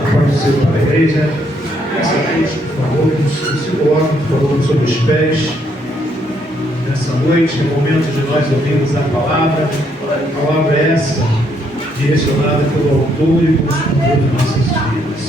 A paz do Senhor para a igreja. Nessa vez, por favor, se coloquem, por favor, sobre os pés. Nessa noite, no momento de nós ouvirmos a palavra essa, direcionada pelo autor e construtor de nossas vidas.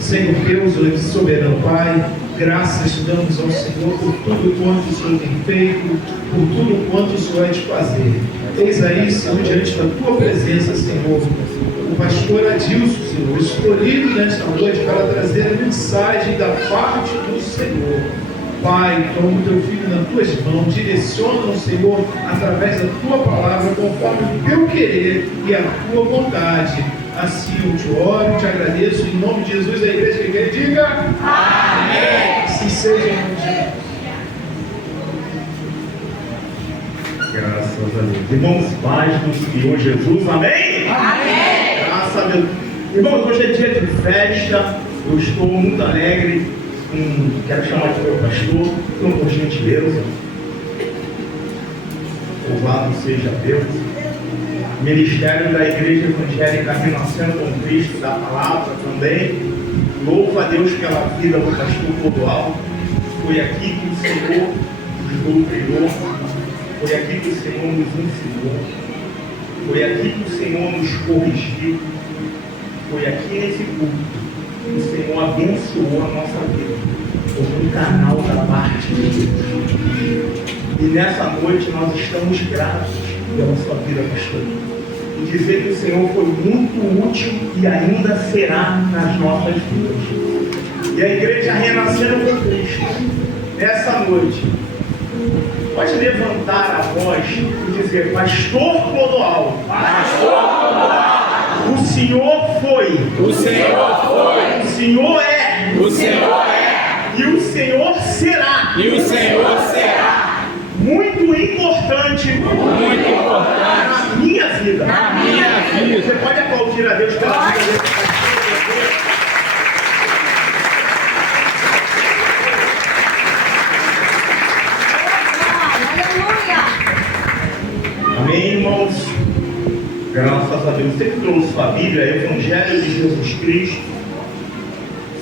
Senhor Deus, soberano Pai, graças te damos ao Senhor por tudo quanto o Senhor tem feito, por tudo quanto o Senhor vai te fazer. Eis aí, Senhor, diante da tua presença, Senhor, o pastor Adilson, Senhor, escolhido nesta noite para trazer a mensagem da parte do Senhor. Pai, toma o teu filho nas tuas mãos, direciona o Senhor através da tua palavra, conforme o teu querer e a tua vontade. Assim eu te oro, te agradeço, em nome de Jesus, a igreja que quer, diga amém. Assim seja, em nome de Jesus. Graças a Deus. Irmãos, paz do Senhor Jesus, amém? Amém. Graças a Deus. Irmãos, hoje é dia de festa, eu estou muito alegre. Quero chamar de meu pastor, por gentileza. Louvado seja Deus. Ministério da Igreja Evangélica Renascendo com Cristo, da palavra também. Louvo a Deus pela vida do pastor Clodoaldo. Foi aqui que o Senhor nos doutrinou. Foi aqui que o Senhor nos ensinou. Foi aqui que o Senhor nos corrigiu. Foi aqui nesse culto o Senhor abençoou a nossa vida como um canal da parte de Deus. E nessa noite nós estamos gratos pela sua vida, pastor. E dizer que o Senhor foi muito útil e ainda será nas nossas vidas. E a igreja renascendo com Cristo, nessa noite, pode levantar a voz e dizer: Pastor Clodoaldo. Pastor Clodoaldo. O Senhor foi. O Senhor foi. O Senhor é. O Senhor é. E o Senhor será. E o Senhor será. Muito importante. Muito importante. Na minha vida. Na minha vida. Você pode aplaudir a Deus pela vida dele. Amém, irmãos? Graças a Deus. Você que trouxe sua Bíblia, Evangelho de Jesus Cristo,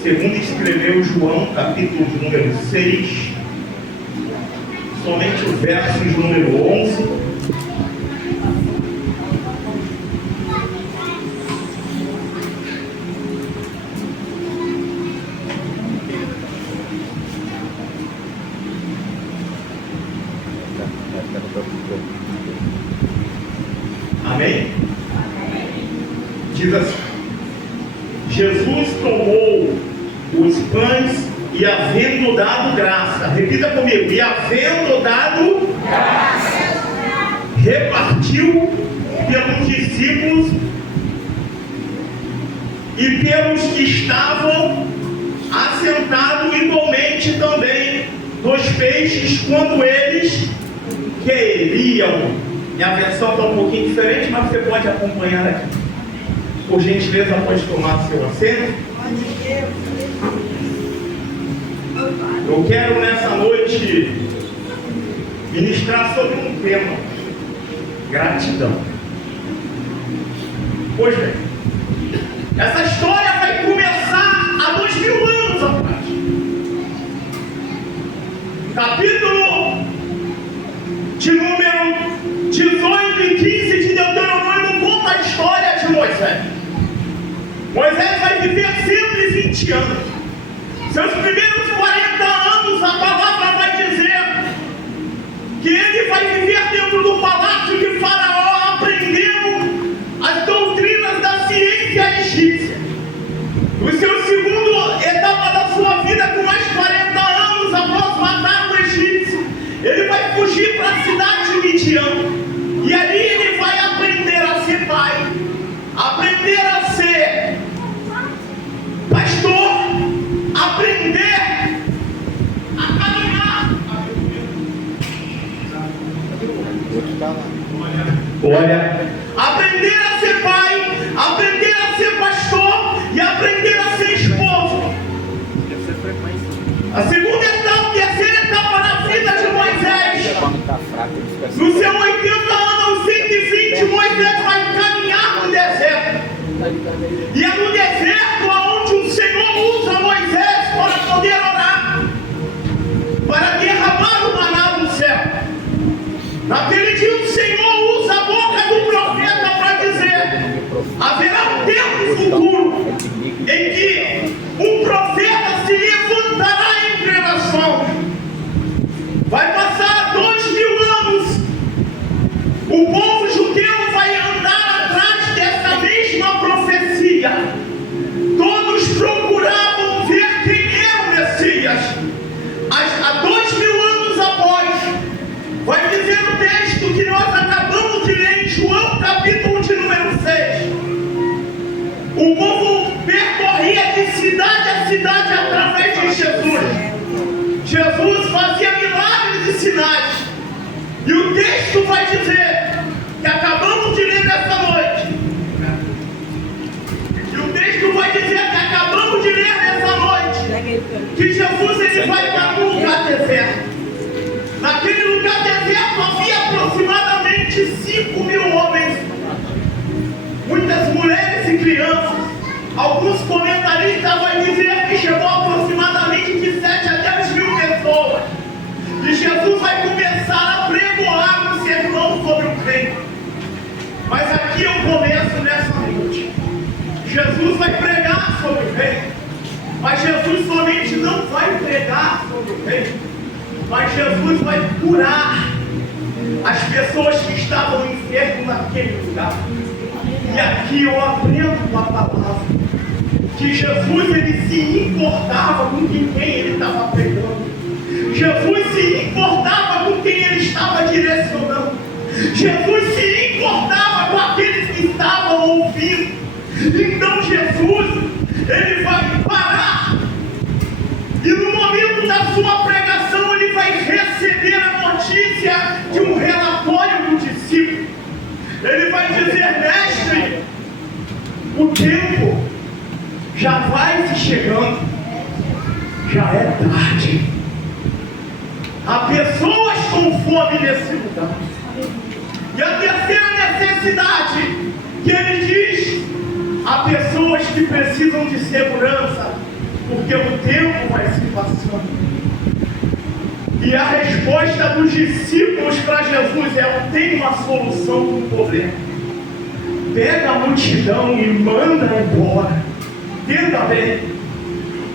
segundo escreveu João, capítulo de número 6, somente o verso de número 11. Amém? Diz assim: Jesus tomou os pães e, havendo dado graça, repita comigo, e havendo dado graça, repartiu pelos discípulos e pelos que estavam assentados, igualmente também dos peixes, quando eles queriam. Minha versão está um pouquinho diferente, mas você pode acompanhar aqui. Por gentileza, pode tomar seu assento. Eu quero nessa noite ministrar sobre um tema: gratidão. Pois bem, essa história vai começar há 2000 anos atrás. Capítulo de número 18 e 15 de Deuteronômio conta a história de Moisés. Moisés vai viver 120 anos. Seus primeiros 40 anos, a palavra vai dizer que ele vai viver dentro do palácio de Faraó, aprendendo as doutrinas da ciência egípcia. No seu segundo etapa da sua vida, com mais 40 anos, após matar o egípcio, ele vai fugir para a cidade de Midian. E ali ele vai aprender a ser pai, aprender a ser pastor, aprender a caminhar. Olha, aprender a ser pai, aprender a ser pastor e aprender a ser esposo. A segunda etapa, terceira etapa na vida de Moisés. No seu 80 anos, 120, Moisés vai caminhar no deserto. E é no deserto futuro em que um profeta se levantará entre as nações. Vai passar 2000 anos. O povo judeu vai andar atrás dessa mesma profecia. Todos procuravam ver quem é o Messias. Há 2000 anos após, vai dizer o texto que nós acabamos de ler em João, capítulo de número 6. O povo percorria de cidade a cidade através de Jesus. Jesus fazia milagres e sinais. E o texto vai dizer, que acabamos de ler nessa noite. E o texto vai dizer que acabamos de ler nessa noite, que Jesus ele vai para um lugar deserto. Naquele lugar deserto havia aproximadamente 5.000 homens, muitas mulheres e crianças. Alguns comentaristas vão dizer que chegou aproximadamente de 7 a 10 mil pessoas. E Jesus vai começar a pregoar um sermão sobre o reino. Mas aqui eu começo nessa noite. Jesus vai pregar sobre o reino. Mas Jesus somente não vai pregar sobre o reino, mas Jesus vai curar as pessoas que estavam enfermas naquele lugar. E aqui eu aprendo a palavra que Jesus ele se importava com quem ele estava pregando. Jesus se importava com quem ele estava direcionando. Jesus se importava com aqueles que estavam ouvindo. Então Jesus ele vai parar e no momento da sua pregação ele vai receber a notícia de um relatório do discípulo. Ele vai dizer: mestre, o tempo já vai se chegando, já é tarde. Há pessoas com fome nesse lugar. E a terceira necessidade que ele diz: há pessoas que precisam de segurança, porque o tempo vai se passando. E a resposta dos discípulos para Jesus é: eu tenho uma solução para o problema. Pega a multidão e manda embora. Entenda bem,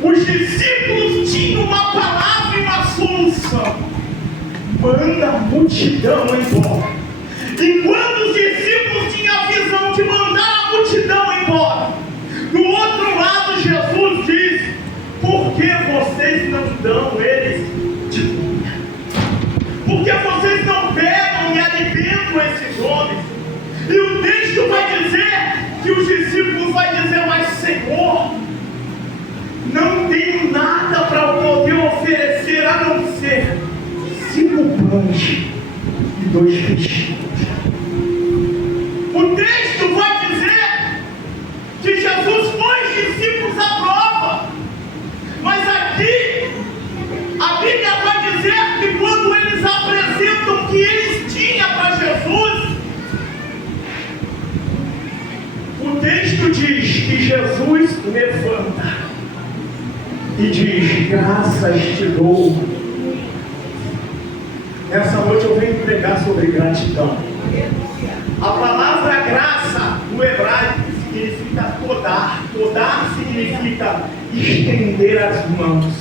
os discípulos tinham uma palavra e uma solução: manda a multidão embora. Enquanto os discípulos tinham a visão de mandar a multidão embora, do outro lado Jesus diz: por que vocês não dão eles de comida? Por que vocês não pegam e alimentam esses homens? E o texto vai dizer que os discípulos vão dizer: mas Senhor, não tenho nada para poder oferecer a não ser 5 pães e 2 peixinhos. O texto vai dizer que Jesus põe os discípulos à prova. Mas aqui a Bíblia vai dizer que quando eles apresentam o que eles tinham para Jesus, o texto diz que Jesus levanta e diz: graças te dou. Nessa noite eu venho pregar sobre gratidão. A palavra graça no hebraico significa todar. Todar significa estender as mãos.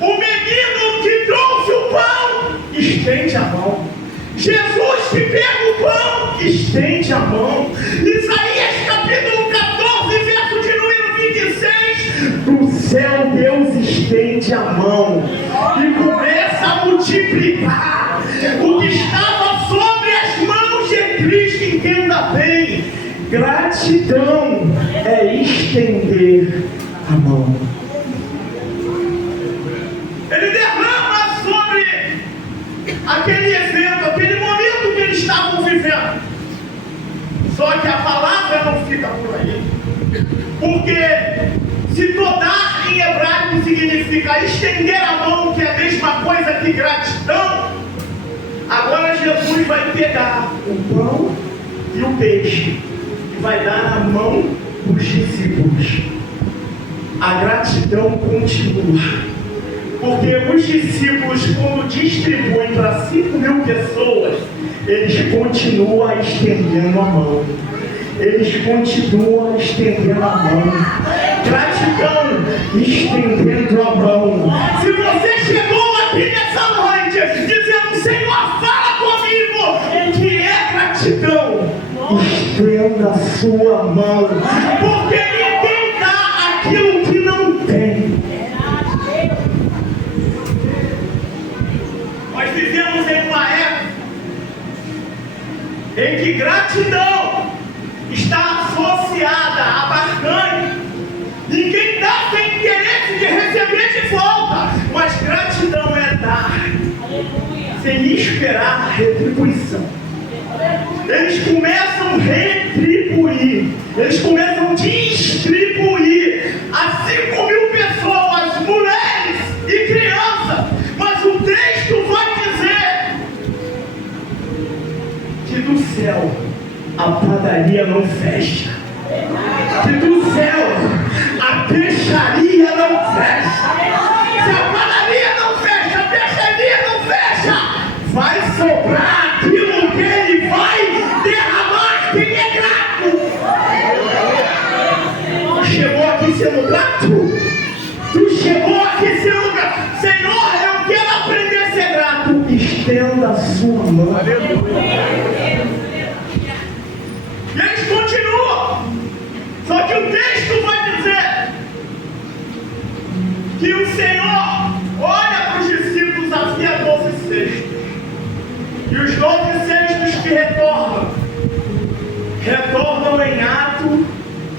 O menino que trouxe o pão estende a mão. Jesus que pega o pão estende a mão. Isaías capítulo 14, verso de número 26. Do céu Deus estende a mão e começa a multiplicar o que estava sobre as mãos de Cristo. Entenda bem, gratidão é estender a mão. Ele derrama sobre aquele evento, aquele momento que eles estavam vivendo. Só que a palavra não fica por aí, porque se todar em hebraico significa estender a mão, que é a mesma coisa que gratidão. Agora Jesus vai pegar o pão e o peixe e vai dar na mão dos discípulos. A gratidão continua, porque os discípulos, quando distribuem para 5.000 pessoas, eles continuam estendendo a mão. eles continuam estendendo a mão. Gratidão, estendendo a mão. Se você chegou aqui nessa noite dizendo: Senhor, fala comigo, o que é gratidão? Estenda a sua mão, porque ninguém dá aquilo que não tem. Nós vivemos em uma época em que gratidão está associada a barganha. Ninguém dá sem interesse de receber de volta, mas gratidão é dar sem esperar retribuição. Eles começam a retribuir, eles começam a distribuir a 5.000 pessoas, mulheres e crianças. Mas o texto vai dizer que do céu a padaria não fecha, que do céu a peixaria não fecha. Se a padaria não fecha, a peixaria não fecha, vai sobrar aquilo que ele vai derramar. Quem é grato? Tu chegou aqui sendo grato? Tu chegou aqui sendo grato? Senhor, eu quero aprender a ser grato. Estenda a sua mão. E eles continuam. Só que o texto vai dizer que o Senhor olha para os discípulos, havia 12 cestos. E os 12 cestos que retornam em ato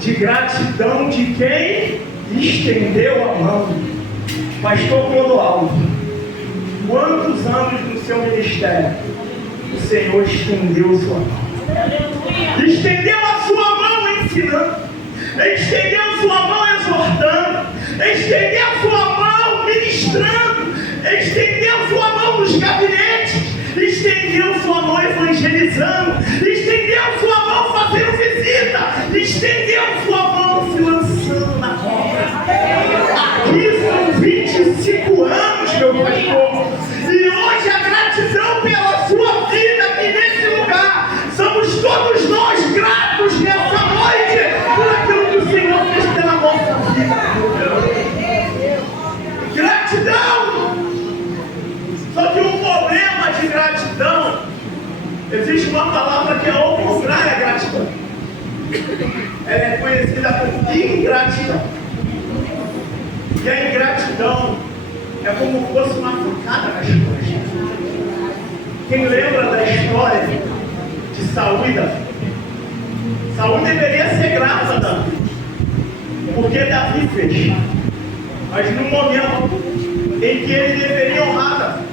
de gratidão de quem estendeu a mão. Pastor Clodoaldo, quantos anos no seu ministério o Senhor estendeu sua mão? Estendeu a sua mão ensinando, estendeu a sua mão exortando, estendeu a sua mão ministrando, estendeu a sua mão nos gabinetes, estendeu a sua mão evangelizando, estendeu a sua mão fazendo visita, estendeu a sua mão se lançando na obra. Aqui são 25 anos, meu pastor, e hoje a gratidão pela sua vida aqui nesse lugar. Somos todos nós gratos nessa noite por aquilo que o Senhor fez pela nossa vida. Gratidão! Só que o problema de gratidão, existe uma palavra que é ao contrário à gratidão. Ela é conhecida como ingratidão. E a ingratidão é como fosse uma facada nas costas. Quem lembra da história de Saul e Davi? Saul deveria ser grato a Davi, porque Davi fez. Mas no momento em que ele deveria honrar Davi,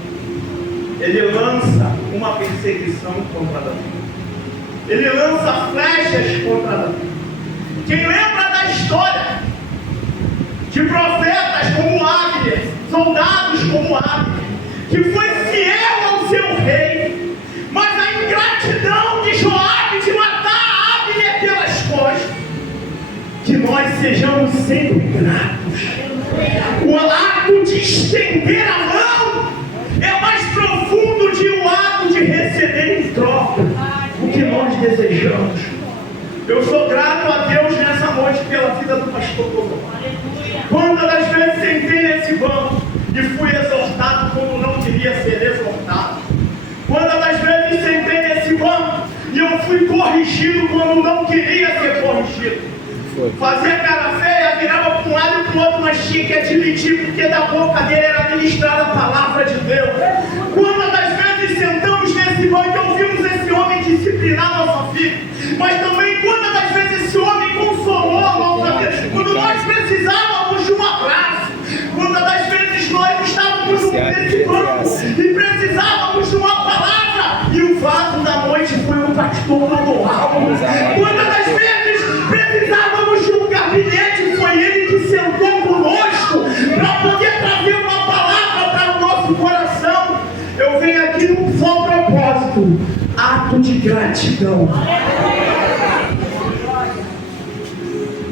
ele lança uma perseguição contra Davi. Ele lança flechas contra Davi. Quem lembra da história de profetas como Abner, soldados como Abner, que foi fiel ao seu rei, mas a ingratidão de Joabe de matar Abner pelas costas. Que nós sejamos sempre gratos. O ato de estender a mão é mais profundo de um ato de receber em troca o que nós desejamos. Eu sou grato a Deus nessa noite pela vida do pastor Clodoaldo. Quantas das vezes sentei nesse banco e fui exortado como não queria ser exortado. Quantas das vezes sentei nesse banco e eu fui corrigido quando não queria ser corrigido. Fazia cara feia, virava para um lado e para o outro, mas tinha que admitir, porque da boca dele era ministrada a palavra de Deus. Quantas das vezes sentamos nesse banco e ouvimos esse homem disciplinar nossa vida, mas também quantas das vezes esse homem consolou a nossa vida, quando nós precisávamos de um abraço, quantas das vezes nós estávamos nesse banco e precisávamos de uma palavra, e o vaso da noite foi o pastor Clodoaldo. Quantas das vezes precisávamos de um gabinete, foi ele que sentou conosco para poder trazer uma palavra para o nosso coração. Eu venho aqui num só propósito: ato de gratidão.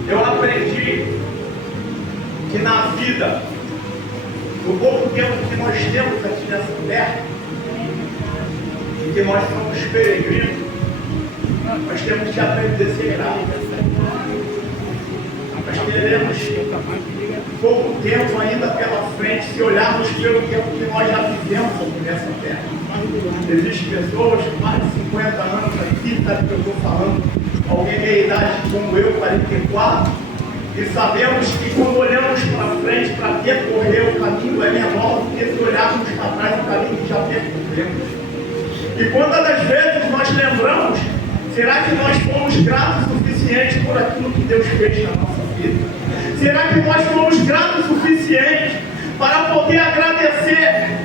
Eu aprendi que na vida, no pouco tempo que nós temos aqui nessa terra, e que nós somos peregrinos, Nós temos que aprender a ser gratos. Nós teremos pouco tempo ainda pela frente se olharmos pelo tempo que nós já vivemos aqui nessa terra. Existem pessoas com mais de 50 anos aqui, sabe o que eu estou falando? Alguém meia idade como eu, 44, e sabemos que quando olhamos para frente para percorrer o caminho é menor do que se olharmos para trás o caminho que já percorremos. E quantas das vezes nós lembramos, será que nós fomos gratos o suficiente por aquilo que Deus fez na nossa vida? Será que nós fomos gratos o suficiente para poder agradecer?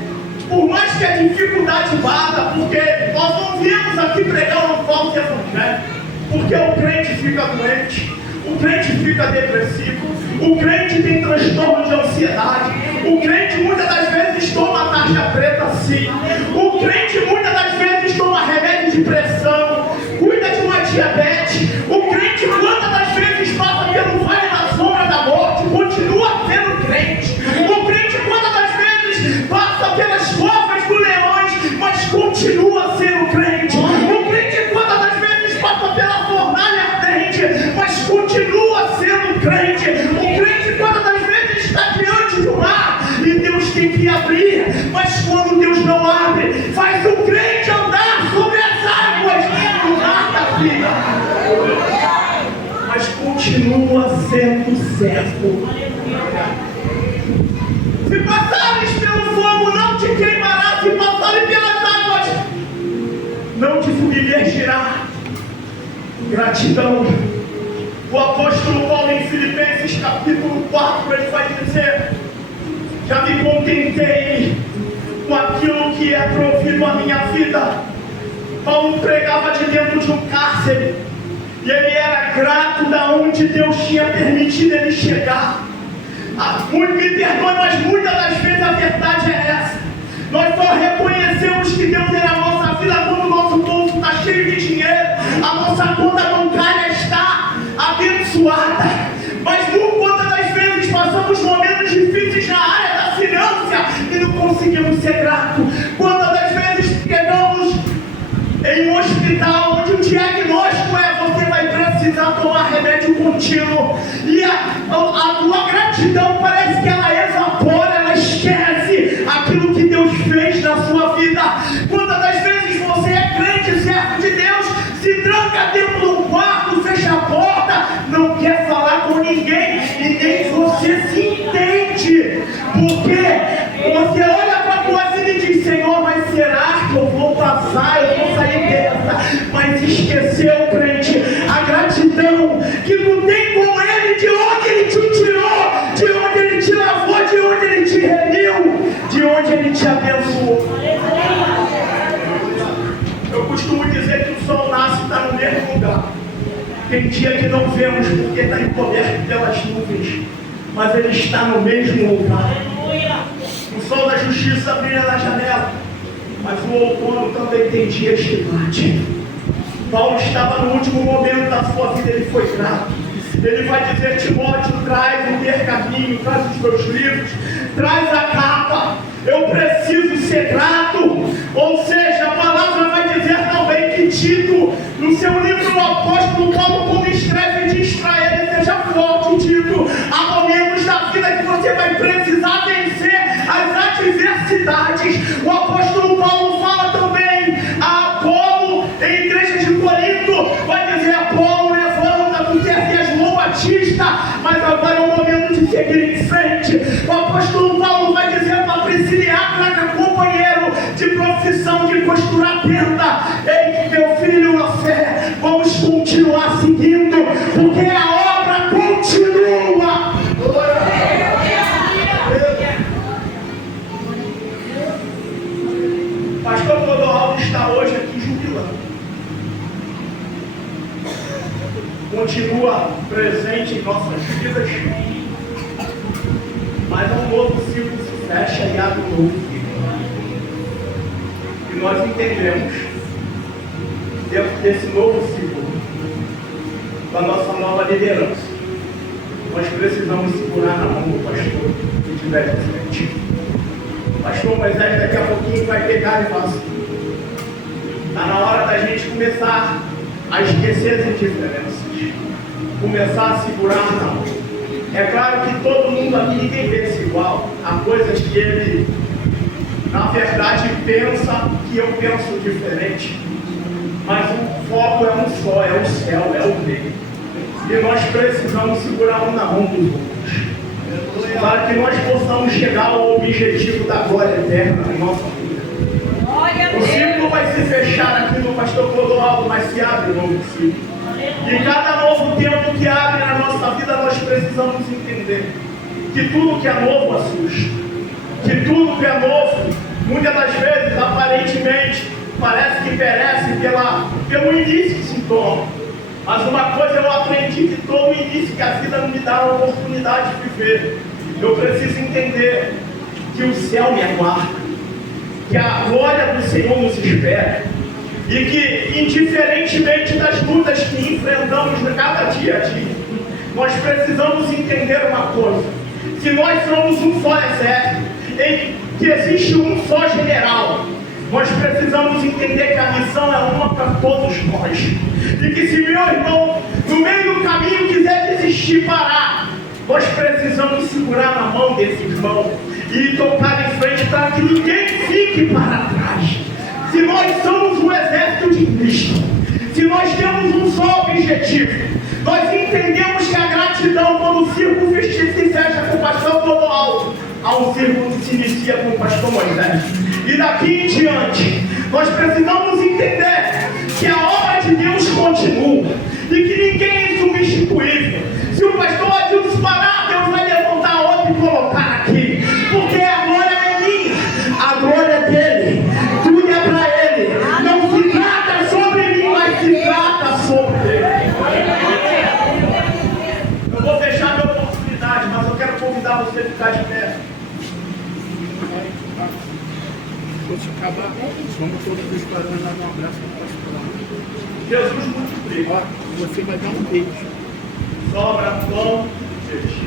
Por mais que a dificuldade bata, porque nós não viemos aqui pregar um falso evangelho, porque o crente fica doente, o crente fica depressivo, o crente tem transtorno de ansiedade, o crente muitas das vezes toma tarja preta sim, o crente muitas das vezes toma remédio de pressão, cuida de uma diabetes, o crente muitas das vezes passa pelo vale da sombra da morte, continua sendo crente, o crente muitas das vezes passa pelas covas dos leões, mas continua sendo crente, o crente muitas das vezes passa pela fornalha ardente, mas continua sendo crente, o crente muitas das vezes está diante do mar e Deus tem que abrir, mas quando Deus não abre, faz o crente andar sobre as águas do mar da vida, mas continua sendo servo. Se passares pelo fogo, não te queimará, se passares pelas águas, não te submergirá. Gratidão. O apóstolo Paulo em Filipenses capítulo 4, ele vai dizer: já me contentei com aquilo que é provido à minha vida. Paulo pregava de dentro de um cárcere, e ele era grato da onde Deus tinha permitido ele chegar. Me perdoe, mas muitas das vezes a verdade é essa. Nós só reconhecemos que Deus é na nossa vida quando o nosso bolso está cheio de dinheiro, a nossa conta bancária está abençoada. Mas quantas das vezes passamos momentos difíceis na área da finança e não conseguimos ser gratos? Quantas das vezes chegamos em um hospital onde o diagnóstico é: você vai precisar tomar remédio contínuo, e a tua gratidão parece que ela evapora, ela esquece aquilo que Deus fez na sua vida. Quantas das vezes você é crente, servo de Deus, se tranca dentro de um quarto, fecha a porta, não quer falar com ninguém e nem você se entende, porque você olha para a tua vida e diz: Senhor, mas será que eu vou passar, eu vou sair dessa? Mas esqueceu, crente, a gratidão que tu tem com Ele, de onde Ele te tirou, de onde Ele te lavou, de onde Ele te remiu, de onde Ele te abençoou. Eu costumo dizer que o sol nasce e está no mesmo lugar. Tem dia que não vemos porque está encoberto pelas nuvens, mas Ele está no mesmo lugar. O sol da justiça brilha na janela, mas o outono também tem dias que bate. Paulo estava no último momento da sua vida, ele foi grato. Ele vai dizer: Timóteo, traz o pergaminho, traz os meus livros, traz a capa, eu preciso ser grato. Ou seja, a palavra vai dizer também que Tito, no seu livro, o apóstolo Paulo, quando escreve, diz para ele: seja forte, Tito, há momentos da vida que você vai precisar vencer as adversidades. O apóstolo Paulo fala também a Apolo, em igreja de Corinto, vai dizer: Apolo, levanta, tu és João Batista, mas agora é o momento de seguir em frente. O apóstolo Paulo vai dizer para Priscila e Áquila, companheiro de profissão de costurar tenda: ei, meu filho, a fé, vamos continuar seguindo, porque a obra continua. Pastor Clodoaldo está hoje aqui jubilando. Continua presente em nossas vidas, mas um novo ciclo se fecha e abre um novo ciclo. E nós entendemos, dentro desse novo ciclo, da nossa nova liderança, nós precisamos segurar na mão do pastor que estiver de frente. Pastor Moisés daqui a pouquinho vai pegar e falar: está na hora da gente começar a esquecer as indiferenças, começar a segurar na mão. É claro que todo mundo aqui, ninguém pensa igual. Há coisas que ele, na verdade, pensa que eu penso diferente. Mas o foco é um só, é o céu, é o rei. E nós precisamos segurar um na mão dos outros, para que nós possamos chegar ao objetivo da glória eterna na nossa vida. O ciclo vai se fechar aqui no Pastor Clodoaldo, mas se abre um novo ciclo. E cada novo tempo que abre na nossa vida, nós precisamos entender que tudo que é novo assusta. Que tudo que é novo, muitas das vezes, aparentemente, parece que perece pelo início que se toma. Mas uma coisa eu aprendi, que todo início que a vida não me dá a oportunidade de viver, eu preciso entender que o céu me aguarda, que a glória do Senhor nos espera, e que, indiferentemente das lutas que enfrentamos cada dia a dia, nós precisamos entender uma coisa: se nós somos um só exército, em que existe um só general, nós precisamos entender que a missão é uma para todos nós. E que se meu irmão, no meio do caminho, quiser desistir, parar, nós precisamos segurar na mão desse irmão e tocar em frente para que ninguém fique para trás. Se nós somos o exército de Cristo, se nós temos um só objetivo, nós entendemos que a gratidão, quando o círculo se fecha com o pastor Clodoaldo, há um círculo que se inicia com o pastor Moisés. E daqui em diante, nós precisamos entender que a obra de Deus continua e que ninguém é insubstituível. Se o pastor Adilson parar, Deus vai levantar outro e colocar aqui, porque a glória é minha, a glória é dele, tudo é para ele. Não se trata sobre mim, mas se trata sobre ele. Eu vou fechar minha oportunidade, mas eu quero convidar você a ficar de pé. Quando acabar, vamos todos os barões dar um abraço para o pastor. Jesus multiplica. Ó, você vai dar um beijo. Sobra pão e peixe.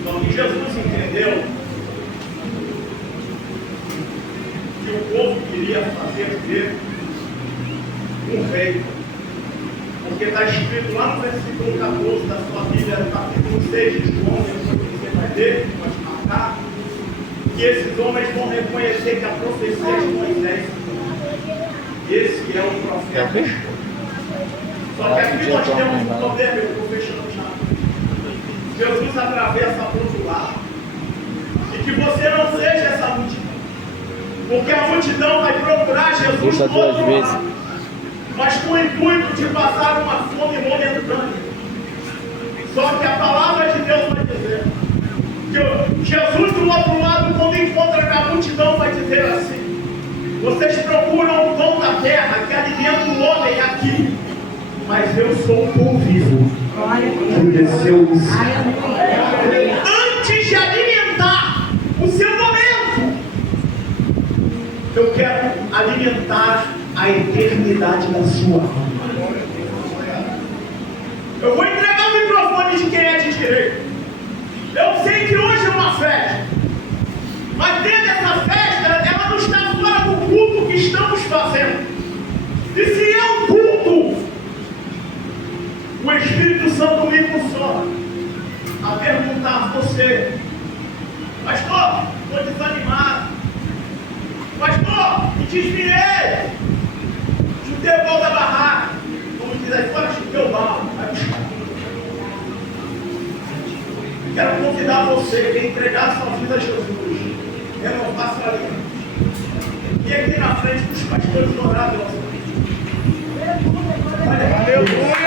Então, e Jesus entendeu que o povo queria fazer ver um rei. Porque está escrito lá no versículo 14 da sua Bíblia, no capítulo 6 de João, depois você vai ver, pode marcar, que esses homens vão reconhecer que a profecia de Moisés, esse é o profeta. Só que aqui nós temos um problema, eu estou fechando já. Jesus atravessa para o outro lado. E que você não seja essa multidão. Porque a multidão vai procurar Jesus do outro lado, mas com o intuito de passar uma fome momentânea. Só que a palavra de Deus vai dizer que Jesus do outro lado, quando encontra com a multidão, vai dizer assim: vocês procuram o pão da terra que alimenta o homem aqui, mas eu sou o pão vivo que desceu do céu. Antes de alimentar o seu momento, eu quero alimentar a eternidade da sua alma. Eu vou entregar o microfone de quem é de direito. Eu sei que hoje é uma festa, mas dentro dessa festa, ela não está fora do culto que estamos fazendo. E se é um culto, o Espírito Santo me impulsiona a perguntar a você: pastor, estou desanimado. Pastor, me desviei. Chutei o pau da barraca. Como diz aí fora, chutei o pau. Quero convidar você a entregar sua vida a Jesus, renovar sua aliança. E aqui na frente, os pastores orados. Olha, meu Deus.